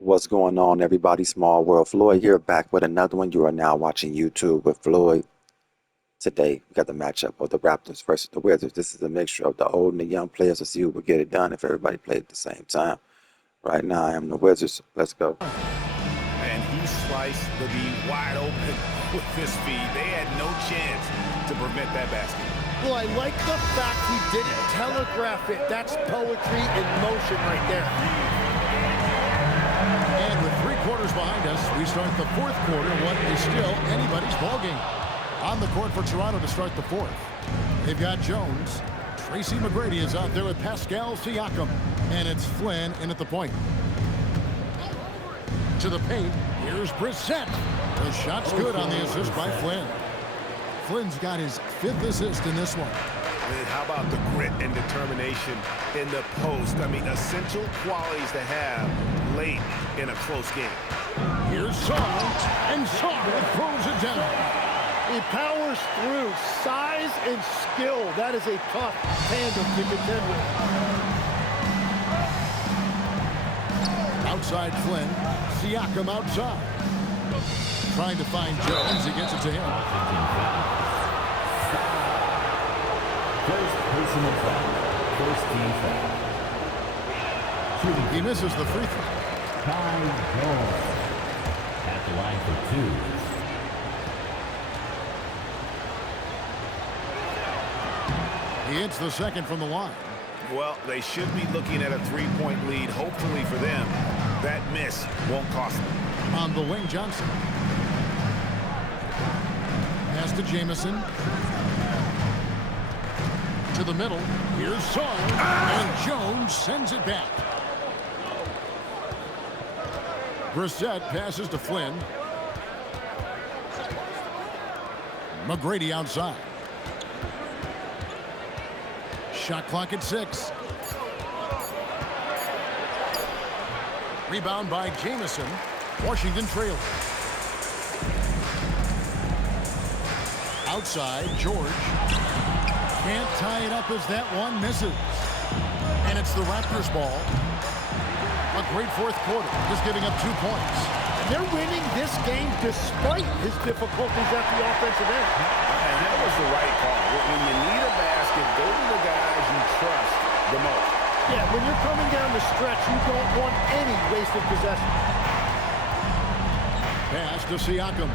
What's going on, everybody? Small World Floyd here, back with another one. You are now watching YouTube with Floyd. Today, we got the matchup of the Raptors versus the Wizards. This is a mixture of the old and the young players to see who will get it done if everybody played at the same time. Right now, I am the Wizards. Let's go. And he sliced the D wide open with his feed. They had no chance to prevent that basket. Well, I like the fact he didn't telegraph it. That's poetry in motion right there. And with 3 quarters behind us, we start the 4th quarter, what is still anybody's ballgame. On the court for Toronto to start the 4th. They've got Jones. Tracy McGrady is out there with Pascal Siakam. And it's Flynn in at the point. To the paint, here's Brissett. The shot's good on the assist by Flynn. Flynn's got his 5th assist in this one. And how about the grit and determination in the post? I mean, essential qualities to have late in a close game. Here's Song, and Song throws it down. He powers through. Size and skill. That is a tough tandem to contend with. Outside Flynn, Siakam outside. Trying to find Jones, he gets it to him. First personal foul. First team foul. He misses the free throw. Ty Jones at the line for 2. He hits the second from the line. Well, they should be looking at a 3-point lead. Hopefully for them, that miss won't cost them. On the wing, Johnson. Pass to Jamison. To the middle. Here's Song. And Jones sends it back. Brissett passes to Flynn. McGrady outside. Shot clock at 6. Rebound by Jamison. Washington trails. Outside, George. Can't tie it up as that one misses. And it's the Raptors ball. A great 4th quarter, just giving up 2 points. They're winning this game despite his difficulties at the offensive end. And that was the right call. When you need a basket, go to the guys you trust the most. Yeah, when you're coming down the stretch, you don't want any wasted possession. Pass to Siakam.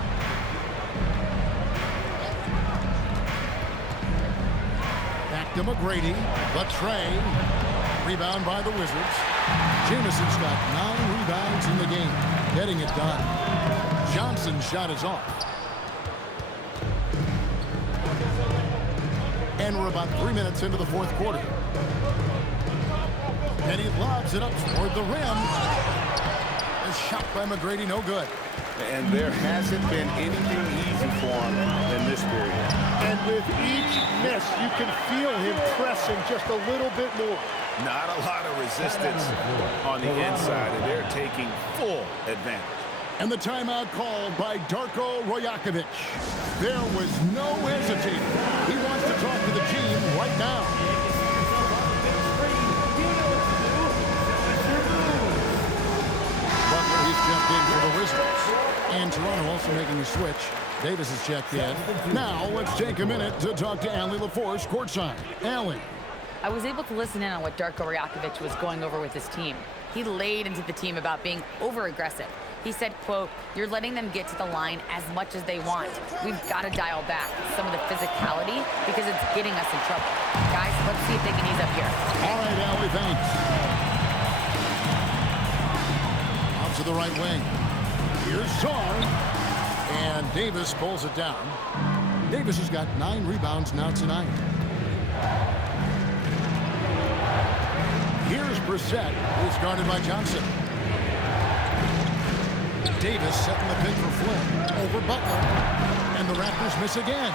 Back to McGrady. The tray. Rebound by the Wizards. Jamison's got 9 rebounds in the game. Getting it done. Johnson's shot is off. And we're about 3 minutes into the 4th quarter. And he lobs it up toward the rim. A shot by McGrady, no good. And there hasn't been anything easy for him in this period. And with each miss, you can feel him pressing just a little bit more. Not a lot of resistance on the inside, and they're taking full advantage. And the timeout called by Darko Rajakovic. There was no hesitating. He wants to talk to the team right now. Butler, he's checked in for the Wizards. And Toronto also making a switch. Davis is checked in. Now let's take a minute to talk to Allie LaForce courtside. Allie. I was able to listen in on what Darko Rajakovic was going over with his team. He laid into the team about being over-aggressive. He said, quote, "You're letting them get to the line as much as they want. We've got to dial back some of the physicality because it's getting us in trouble. Guys, let's see if they can ease up here." All right, Allie, thanks. Out to the right wing. Here's Song. And Davis pulls it down. Davis has got 9 rebounds now tonight. Here's Brissett, who's guarded by Johnson. Davis setting the pick for Flynn. Over Butler. And the Raptors miss again.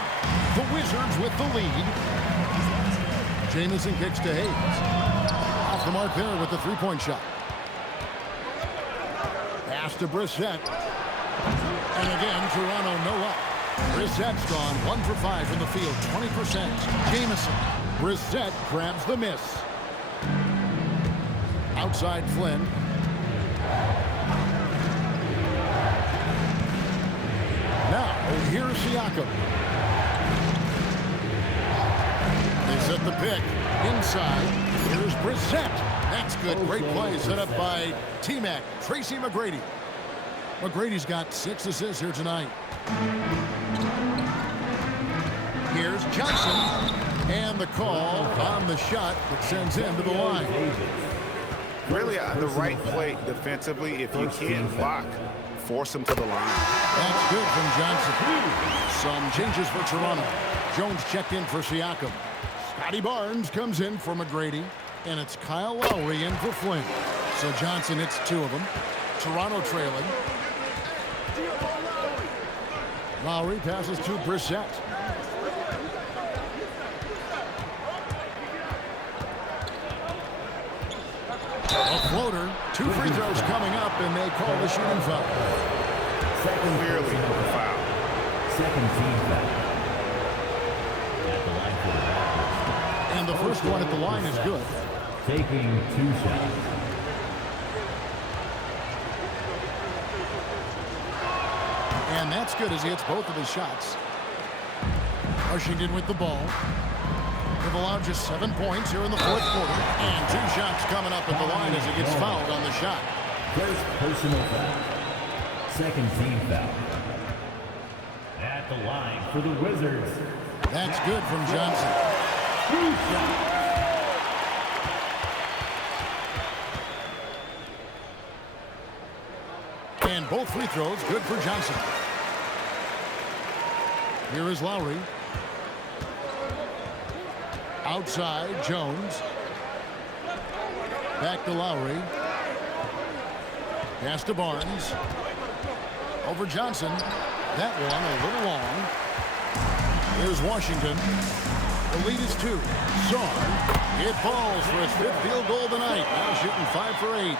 The Wizards with the lead. Jamison kicks to Hayes. Off the mark there with the 3-point shot. Pass to Brissett. And again, Toronto no up. Brissett's gone 1 for 5 from the field, 20%. Jamison. Brissett grabs the miss. Outside Flynn. Now, here's Siakam. They set the pick. Inside. Here's Brissett. That's good. Great play set up by T-Mac, Tracy McGrady. McGrady's got 6 assists here tonight. Here's Johnson. And the call on the shot that sends him to the line. Really the right play defensively. If you can't block, force him to the line. That's good from Johnson. Some changes for Toronto. Jones checked in for Siakam. Scotty Barnes comes in for McGrady. And it's Kyle Lowry in for Flynn. So Johnson hits 2 of them. Toronto trailing. Lowry passes to Brissett. A floater. 2 free throws coming up, and they call the shooting foul. Clearly a foul. Second team foul. At the line for the Raptors. And the first one at the line is good. Taking 2 shots. And that's good as he hits both of his shots. Washington with the ball. They've allowed just 7 points here in the fourth quarter. And 2 shots coming up at the line as he gets fouled on the shot. First personal foul. Second team foul. At the line for the Wizards. That's good from Johnson. 2 shots. And both free throws good for Johnson. Here is Lowry. Outside, Jones. Back to Lowry. Pass to Barnes. Over Johnson. That one a little long. Here's Washington. The lead is 2. Saar. It falls for his 5th field goal tonight. Now shooting 5 for 8.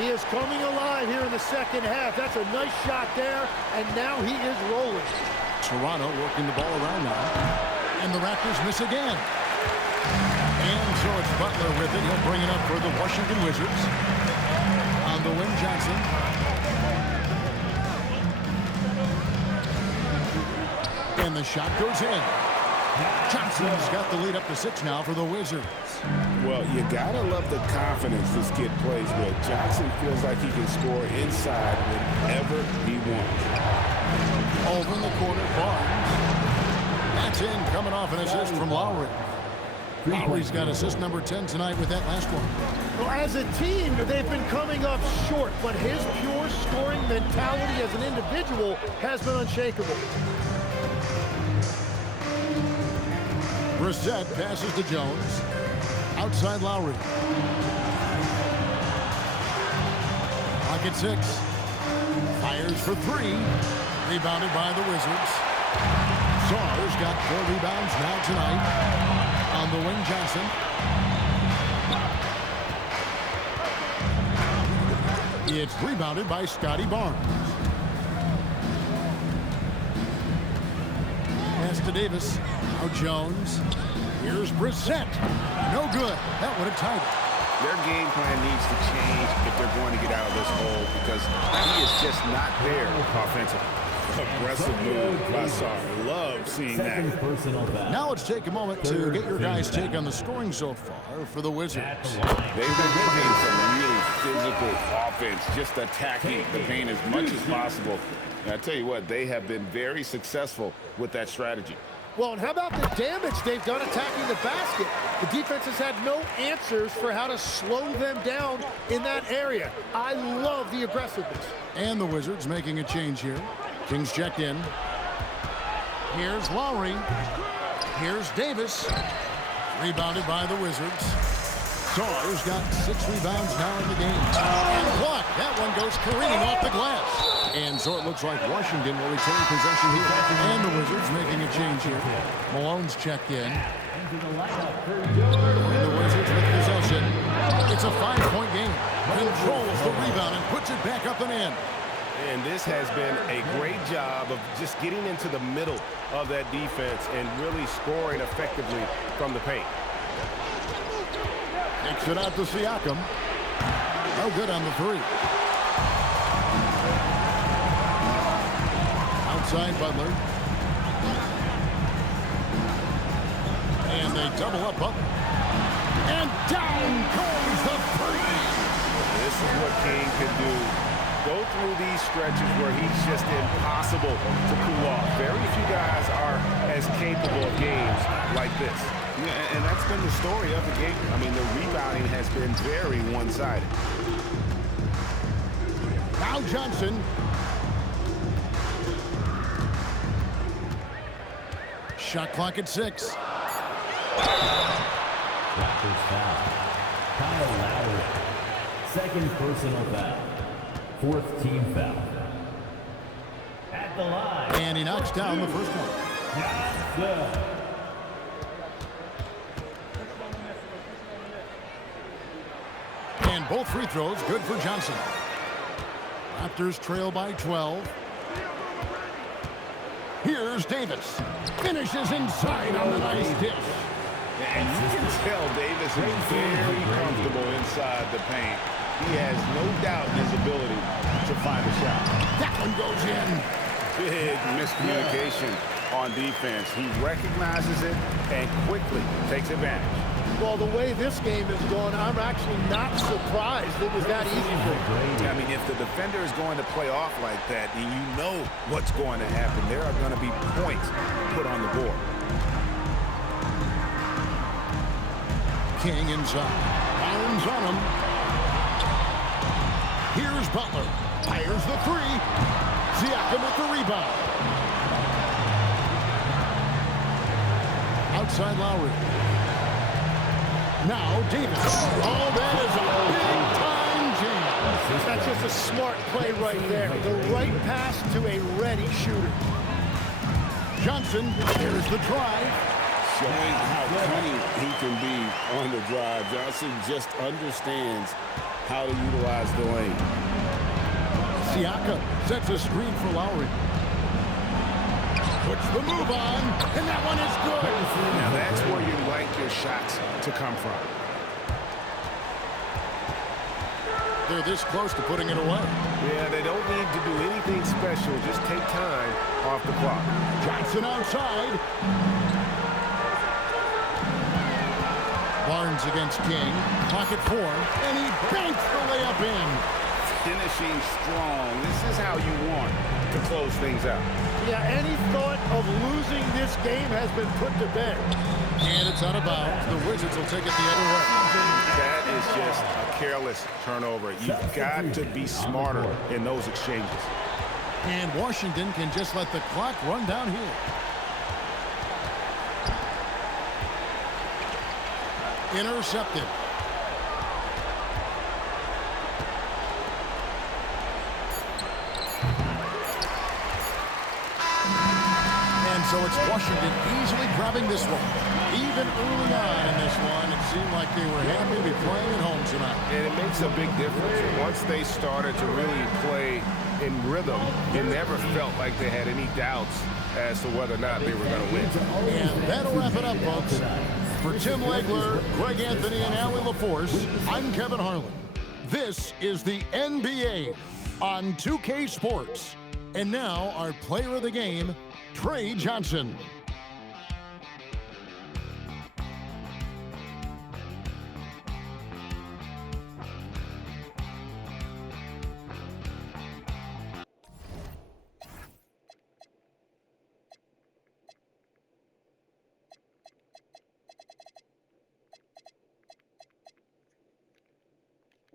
He is coming alive here in the second half. That's a nice shot there, and now he is rolling. Toronto working the ball around now. And the Raptors miss again. And so it's Butler with it. He'll bring it up for the Washington Wizards. On the wing, Johnson. And the shot goes in. Johnson's got the lead up to 6 now for the Wizards. Well, you gotta love the confidence this kid plays with. Johnson feels like he can score inside whenever he wants. Over in the corner, Barnes. That's in, coming off an assist from Lowry. Lowry's got assist number 10 tonight with that last one. Well, as a team, they've been coming up short, but his pure scoring mentality as an individual has been unshakable. Brissett passes to Jones. Outside Lowry. Clock at 6. Fires for 3. Rebounded by the Wizards. Saar's got 4 rebounds now tonight. On the wing, Johnson. It's rebounded by Scotty Barnes. Pass to Davis. Now Jones. Here's Brissett. No good. That would have tied it. Their game plan needs to change if they're going to get out of this hole because he is just not there offensively. Aggressive move by Saar. Love seeing Second that. personal foul. Now let's take a moment to get your guys' take on the scoring so far for the Wizards. They've been playing some really physical offense, just attacking the paint as much as possible. And I tell you what, they have been very successful with that strategy. Well, and how about the damage they've done attacking the basket? The defense has had no answers for how to slow them down in that area. I love the aggressiveness. And the Wizards making a change here. Kings checked in. Here's Lowry. Here's Davis. Rebounded by the Wizards. Saar's got 6 rebounds now in the game. And blocked. That one goes careening off the glass. And so it looks like Washington will retain possession here. And the Wizards making a change here. Malone's checked in. And the Wizards with possession. It's a 5-point game. Controls the rebound and puts it back up and in. And this has been a great job of just getting into the middle of that defense and really scoring effectively from the paint. Takes it out to Siakam. No good on the 3. Outside Butler. And they double up Butler. And down goes the three. This is what King can do. Go through these stretches where he's just impossible to cool off. Very few guys are as capable of games like this. Yeah, and that's been the story of the game. I mean, the rebounding has been very one-sided. Now Johnson. Shot clock at 6. Raptors foul. Kyle Lowry. Second personal foul. Fourth team foul. At the line. And he knocks down the first one. Johnson. And both free throws good for Johnson. Raptors trail by 12. Here's Davis. Finishes inside on the nice dish. And you can tell Davis is very comfortable inside the paint. He has no doubt in his ability to find a shot. That one goes in. Big miscommunication on defense. He recognizes it and quickly takes advantage. Well, the way this game is going, I'm actually not surprised it was that easy for him. I mean, if the defender is going to play off like that, then you know what's going to happen. There are going to be points put on the board. King inside. Irons on him. Here's Butler. Fires the three. Siakam with the rebound. Outside Lowry. Now Davis. Oh, that is a big-time jam. That's just a smart play right there. The right pass to a ready shooter. Johnson, here's the drive. Showing how cunning he can be on the drive. Johnson just understands how to utilize the lane. Siakam sets a screen for Lowry. Puts the move on, and that one is good. Now that's where you like your shots to come from. They're this close to putting it away. Yeah, they don't need to do anything special. Just take time off the clock. Johnson outside. Barnes against King. Clock at 4, and he banks the layup in. Finishing strong. This is how you want to close things out. Yeah, any thought of losing this game has been put to bed. And it's out of bounds. The Wizards will take it the other way. That is just a careless turnover. You've got to be smarter in those exchanges. And Washington can just let the clock run down here. Intercepted. And so it's Washington easily grabbing this one. Even early on in this one, it seemed like they were happy to be playing at home tonight. And it makes a big difference. Once they started to really play in rhythm, it never felt like they had any doubts as to whether or not they were going to win. And that'll wrap it up, folks. For Tim Legler, Greg Anthony, and Allie LaForce, I'm Kevin Harlan. This is the NBA on 2K Sports. And now, our player of the game, Trey Johnson.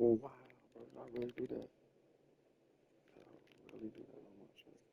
Oh, wow, bro. I really do that. I really do that.